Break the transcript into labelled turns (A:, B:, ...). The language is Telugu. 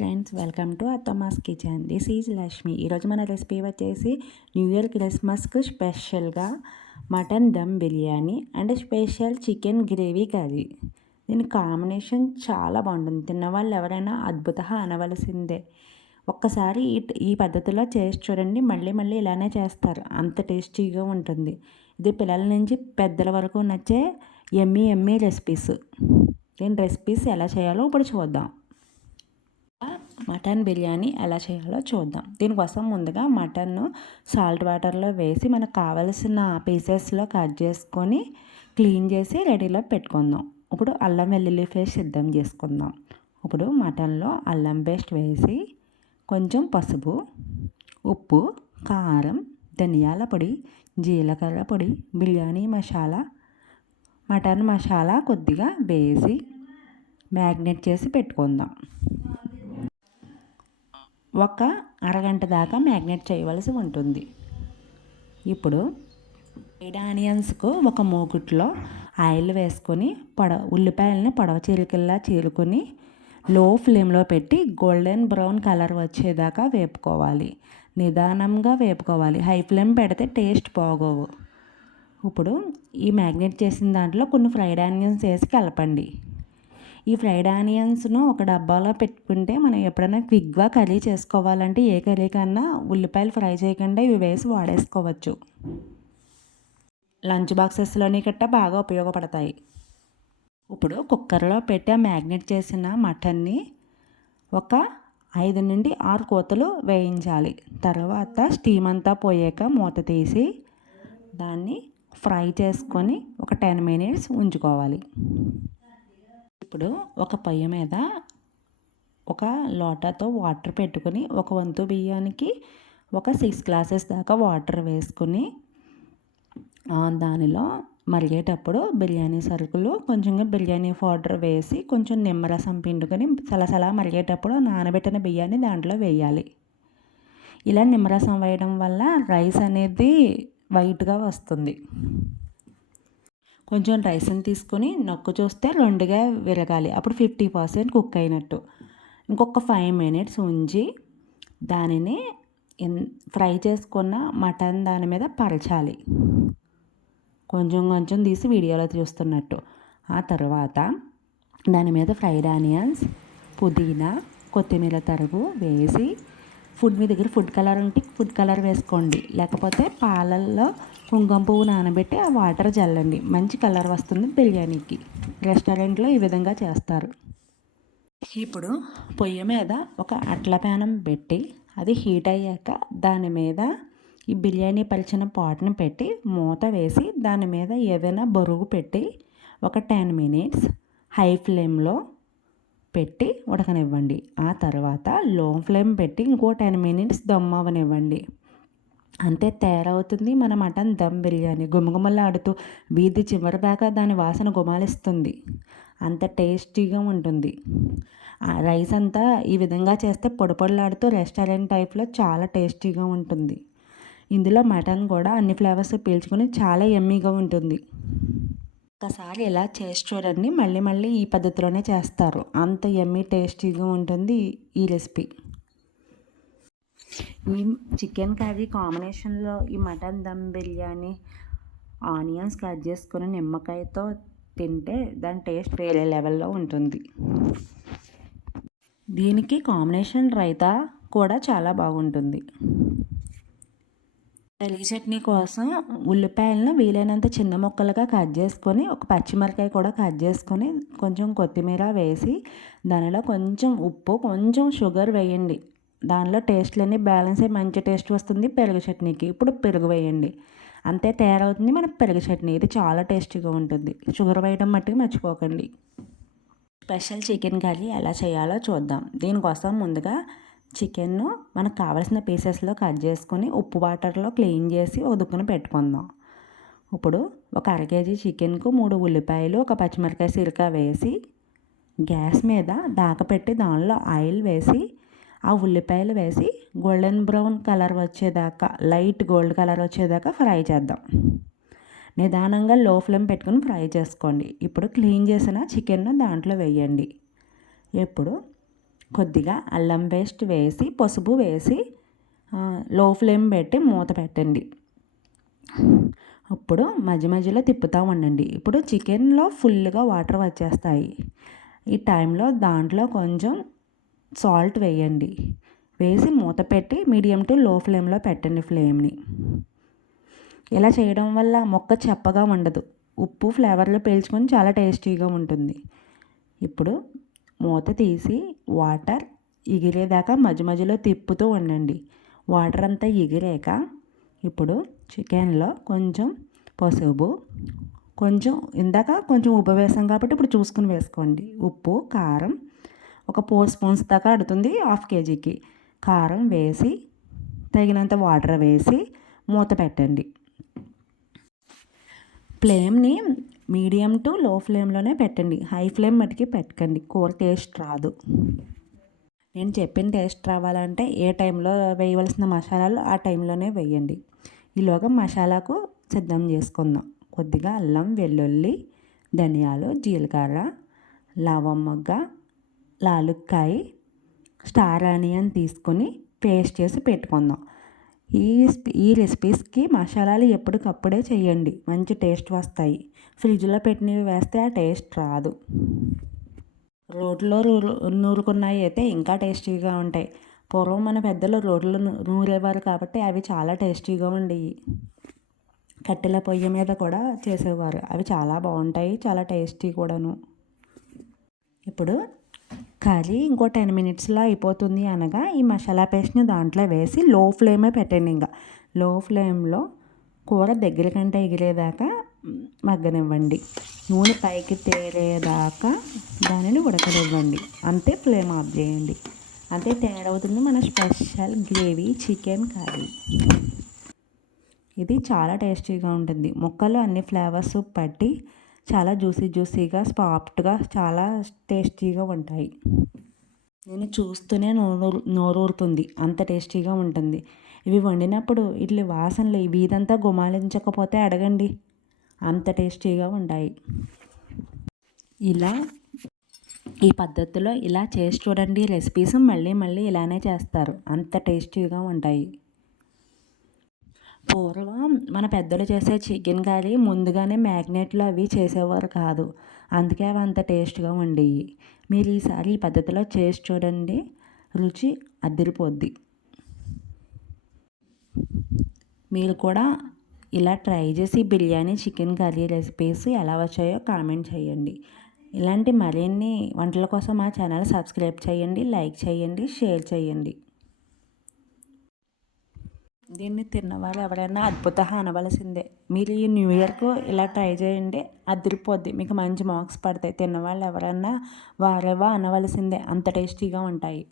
A: ఫ్రెండ్స్ వెల్కమ్ టు అత్తమాస్ కిచెన్. This is Lakshmi. ఈరోజు మన రెసిపీ వచ్చేసి న్యూ ఇయర్ క్రిస్మస్కు స్పెషల్గా mutton dum biryani and special chicken gravy curry. దీని కాంబినేషన్ చాలా బాగుంటుంది. తిన్న వాళ్ళు ఎవరైనా అద్భుత అనవలసిందే. ఒక్కసారి ఈ ఈ పద్ధతిలో చేసి చూడండి. మళ్ళీ మళ్ళీ ఇలానే చేస్తారు. అంత టేస్టీగా ఉంటుంది. ఇది పిల్లల నుంచి పెద్దల వరకు నచ్చే ఎమ్మీ ఎమ్మీ రెసిపీస్. దీని రెసిపీస్ ఎలా చేయాలో ఇప్పుడు చూద్దాం. మటన్ బిర్యానీ ఎలా చేయాలో చూద్దాం. దీనికోసం ముందుగా మటన్ను సాల్ట్ వాటర్లో వేసి మనకు కావలసిన పీసెస్లో కట్ చేసుకొని క్లీన్ చేసి రెడీలో పెట్టుకుందాం. ఇప్పుడు అల్లం వెల్లుల్లి పేస్ట్ సిద్ధం చేసుకుందాం. ఇప్పుడు మటన్లో అల్లం పేస్ట్ వేసి కొంచెం పసుపు ఉప్పు కారం ధనియాల పొడి జీలకర్ర పొడి బిర్యానీ మసాలా మటన్ మసాలా కొద్దిగా వేసి మ్యాగ్నెట్ చేసి పెట్టుకుందాం. ఒక అరగంట దాకా మ్యాగ్నేట్ చేయవలసి ఉంటుంది. ఇప్పుడు ఫ్రైడ్ ఆనియన్స్కు ఒక మూకుట్లో ఆయిల్ వేసుకొని పొడ ఉల్లిపాయలని పొడవ చీలికల్లా చీరుకొని లో ఫ్లేమ్లో పెట్టి గోల్డెన్ బ్రౌన్ కలర్ వచ్చేదాకా వేపుకోవాలి. నిదానంగా వేపుకోవాలి. హై ఫ్లేమ్ పెడితే టేస్ట్ బాగోవు. ఇప్పుడు ఈ మ్యాగ్నేట్ చేసిన దాంట్లో కొన్ని ఫ్రైడ్ ఆనియన్స్ వేసి కలపండి. ఈ ఫ్రైడ్ ఆనియన్స్ను ఒక డబ్బాలో పెట్టుకుంటే మనం ఎప్పుడైనా క్విక్గా కర్రీ చేసుకోవాలంటే ఏ కర్రీ కన్నా ఉల్లిపాయలు ఫ్రై చేయకుండా ఇవి వేసి వాడేసుకోవచ్చు. లంచ్ బాక్సెస్లోని గట్టా బాగా ఉపయోగపడతాయి. ఇప్పుడు కుక్కర్లో పెట్టి మ్యాగ్నెట్ చేసిన మటన్ని ఒక ఐదు నుండి ఆరు కోతలు వేయించాలి. తర్వాత స్టీమ్ అంతా పోయాక మూత తీసి దాన్ని ఫ్రై చేసుకొని ఒక టెన్ మినిట్స్ ఉంచుకోవాలి. ఇప్పుడు ఒక పొయ్యి మీద ఒక లోటాతో వాటర్ పెట్టుకొని ఒక వంతు బియ్యానికి ఒక సిక్స్ గ్లాసెస్ దాకా వాటర్ వేసుకుని దానిలో మరిగేటప్పుడు బిర్యానీ సరుకులు కొంచెంగా బిర్యానీ పౌడర్ వేసి కొంచెం నిమ్మరసం పిండుకొని సలసలా మరిగేటప్పుడు నానబెట్టిన బియ్యాన్ని దాంట్లో వేయాలి. ఇలా నిమ్మరసం వేయడం వల్ల రైస్ అనేది వైట్గా వస్తుంది. కొంచెం రైస్ని తీసుకొని నొక్కు చూస్తే రెండుగా విరగాలి. అప్పుడు ఫిఫ్టీ పర్సెంట్ కుక్ అయినట్టు. ఇంకొక ఫైవ్ మినిట్స్ ఉంచి దానిని ఫ్రై చేసుకున్న మటన్ దాని మీద పరచాలి. కొంచెం కొంచెం తీసి వీడియోలో చూస్తున్నట్టు. ఆ తర్వాత దాని మీద ఫ్రైడ్ ఆనియన్స్ పుదీనా కొత్తిమీర తరుగు వేసి ఫుడ్ మీ దగ్గర ఫుడ్ కలర్ ఉంటే ఫుడ్ కలర్ వేసుకోండి. లేకపోతే పాలల్లో కుంకుమ పువ్వు నానబెట్టి ఆ వాటర్ చల్లండి మంచి కలర్ వస్తుంది బిర్యానీకి. రెస్టారెంట్లో ఈ విధంగా చేస్తారు. ఇప్పుడు పొయ్యి మీద ఒక అట్ల ప్యానం పెట్టి అది హీట్ అయ్యాక దాని మీద ఈ బిర్యానీ పలిచిన పాట్ని పెట్టి మూత వేసి దాని మీద ఏదైనా బరువు పెట్టి ఒక టెన్ మినిట్స్ హై ఫ్లేమ్లో పెట్టి ఉడకనివ్వండి. ఆ తర్వాత లో ఫ్లేమ్ పెట్టి ఇంకో టెన్ మినిట్స్ దమ్ అవ్వనివ్వండి అంతే తయారవుతుంది మన మటన్ దమ్ బిర్యానీ. గుమగుమలాడుతూ వీధి చివరి దాకా దాని వాసన గుమాలిస్తుంది. అంత టేస్టీగా ఉంటుంది. రైస్ అంతా ఈ విధంగా చేస్తే పొడిపొడలాడుతూ రెస్టారెంట్ టైప్లో చాలా టేస్టీగా ఉంటుంది. ఇందులో మటన్ కూడా అన్ని ఫ్లేవర్స్ పీల్చుకొని చాలా ఎమ్మీగా ఉంటుంది. ఒకసారి ఇలా చేసి చూడండి. మళ్ళీ మళ్ళీ ఈ పద్ధతిలోనే చేస్తారు. అంత ఎమ్మీ టేస్టీగా ఉంటుంది ఈ రెసిపీ. ఈ చికెన్ కర్రీ కాంబినేషన్లో ఈ mutton dum biryani onions cut చేసుకుని నిమ్మకాయతో తింటే దాని టేస్ట్ వేరే లెవెల్లో ఉంటుంది. దీనికి కాంబినేషన్ రైతా కూడా చాలా బాగుంటుంది. పెరుగు చట్నీ కోసం ఉల్లిపాయలను వీలైనంత చిన్న ముక్కలుగా కట్ చేసుకొని ఒక పచ్చిమిరకాయ కూడా కట్ చేసుకొని కొంచెం కొత్తిమీర వేసి దానిలో కొంచెం ఉప్పు కొంచెం షుగర్ వేయండి. దానిలో టేస్ట్లన్నీ బ్యాలెన్స్ అయ్యి మంచి టేస్ట్ వస్తుంది పెరుగు చట్నీకి. ఇప్పుడు పెరుగు వేయండి. అంతే తయారవుతుంది మన పెరుగు చట్నీ. ఇది చాలా టేస్టీగా ఉంటుంది. షుగర్ వేయడం మట్టుకు మర్చిపోకండి. స్పెషల్ చికెన్ కర్రీ ఎలా చేయాలో చూద్దాం. దీనికోసం ముందుగా చికెన్ను మనకు కావాల్సిన పీసెస్లో కట్ చేసుకొని ఉప్పు వాటర్లో క్లీన్ చేసి ఒదుకుని పెట్టుకుందాం. ఇప్పుడు ఒక అర కేజీ చికెన్కు మూడు ఉల్లిపాయలు ఒక పచ్చిమిరకాయ సిరక వేసి గ్యాస్ మీద దాకపెట్టి దానిలో ఆయిల్ వేసి ఆ ఉల్లిపాయలు వేసి గోల్డెన్ బ్రౌన్ కలర్ వచ్చేదాకా లైట్ గోల్డ్ కలర్ వచ్చేదాకా ఫ్రై చేద్దాం. నిదానంగా లో ఫ్లేమ్ పెట్టుకుని ఫ్రై చేసుకోండి. ఇప్పుడు క్లీన్ చేసిన చికెన్ను దాంట్లో వేయండి. ఇప్పుడు కొద్దిగా అల్లం పేస్ట్ వేసి పసుపు వేసి లో ఫ్లేమ్ పెట్టి మూత పెట్టండి. ఇప్పుడు మధ్య మధ్యలో తిప్పుతూ ఉండండి. ఇప్పుడు చికెన్లో ఫుల్గా వాటర్ వచ్చేస్తాయి. ఈ టైంలో దాంట్లో కొంచెం సాల్ట్ వేయండి. వేసి మూత పెట్టి మీడియం టు లో ఫ్లేమ్లో పెట్టండి ఫ్లేమ్ని. ఇలా చేయడం వల్ల మొక్క చప్పగా ఉండదు ఉప్పు ఫ్లేవర్లో పీల్చుకొని చాలా టేస్టీగా ఉంటుంది. ఇప్పుడు మూత తీసి వాటర్ ఎగిరేదాకా మధ్య మధ్యలో తిప్పుతూ ఉండండి వాటర్ అంతా ఎగిరాక ఇప్పుడు చికెన్లో కొంచెం పసుపు కొంచెం ఇందాక కొంచెం ఉప్పు వేసాం కాబట్టి ఇప్పుడు చూసుకుని వేసుకోండి. ఉప్పు కారం ఒక ఫోర్ స్పూన్స్ దాకా అడుతుంది హాఫ్ కేజీకి. కారం వేసి తగినంత వాటర్ వేసి మూత పెట్టండి. ఫ్లేమ్ని మీడియం టు లో ఫ్లేమ్లోనే పెట్టండి. హై ఫ్లేమ్ మటుకి పెట్టకండి. కూర టేస్ట్ రాదు. నేను చెప్పిన టేస్ట్ రావాలంటే ఏ టైంలో వేయవలసిన మసాలాలు ఆ టైంలోనే వేయండి. ఈలోగా మసాలాకు సిద్ధం చేసుకుందాం. కొద్దిగా అల్లం వెల్లుల్లి ధనియాలు జీలకర్ర లవం మొగ్గ లాలుక్కాయ స్టార్ ఆనియన్ తీసుకొని పేస్ట్ చేసి పెట్టుకుందాం. ఈ ఈ రెసిపీస్కి మసాలాలు ఎప్పటికప్పుడే చేయండి. మంచి టేస్ట్ వస్తాయి. ఫ్రిడ్జ్లో పెట్టినవి వేస్తే ఆ టేస్ట్ రాదు. రోడ్లో నూరు నూరుకున్నవి అయితే ఇంకా టేస్టీగా ఉంటాయి. పూర్వం మన పెద్దలు రోడ్లు నూ- నూరేవారు కాబట్టి అవి చాలా టేస్టీగా ఉండేవి. కట్టెల పొయ్యి మీద కూడా చేసేవారు. అవి చాలా బాగుంటాయి చాలా టేస్టీ కూడాను. ఇప్పుడు కర్రీ ఇంకో టెన్ మినిట్స్లో అయిపోతుంది అనగా ఈ మసాలా పేస్ట్ని దాంట్లో వేసి లో ఫ్లేమే పెట్టండి ఇంకా. లో ఫ్లేమ్లో కూర దగ్గర కంటే ఎగిరేదాకా మగ్గనివ్వండి. నూనె పైకి తేలేదాకా దానిని ఉడకనివ్వండి. అంతే ఫ్లేమ్ ఆఫ్ చేయండి. అంతే తయారవుతుంది మన స్పెషల్ గ్రేవీ చికెన్ కర్రీ. ఇది చాలా టేస్టీగా ఉంటుంది. ముక్కలు అన్ని ఫ్లేవర్స్ పట్టి చాలా జ్యూసీ జ్యూసీగా సాఫ్ట్గా చాలా టేస్టీగా ఉంటాయి. నేను చూస్తూనే నోరు నోరూరుతుంది. అంత టేస్టీగా ఉంటుంది. ఇవి వండినప్పుడు ఇట్లా వాసనలు వీధంతా గుమాలించకపోతే అడగండి. అంత టేస్టీగా ఉంటాయి. ఇలా ఈ పద్ధతిలో ఇలా చేసి చూడండి. రెసిపీస్ మళ్ళీ మళ్ళీ ఇలానే చేస్తారు. అంత టేస్టీగా ఉంటాయి. పూర్వం మన పెద్దలు చేసే చికెన్ కర్రీ ముందుగానే మ్యాగ్నేట్లు అవి చేసేవారు కాదు. అందుకే అవి అంత టేస్ట్గా ఉండేవి మీరు ఈసారి ఈ పద్ధతిలో చేసి చూడండి. రుచి అదిరిపోద్ది. మీరు కూడా ఇలా ట్రై చేసి బిర్యానీ చికెన్ కర్రీ రెసిపీస్ ఎలా వచ్చాయో కామెంట్ చేయండి. ఇలాంటి మరిన్ని వంటల కోసం మా ఛానల్ సబ్స్క్రైబ్ చేయండి లైక్ చేయండి షేర్ చేయండి. దీన్ని తిన్నవాళ్ళు ఎవరైనా అద్భుత అనవలసిందే. మీరు ఈ న్యూ ఇయర్కు ఇలా ట్రై చేయండి అదిరిపోద్ది. మీకు మంచి మార్క్స్ పడతాయి. తిన్నవాళ్ళు ఎవరైనా వారేవా అనవలసిందే. అంత టేస్టీగా ఉంటాయి.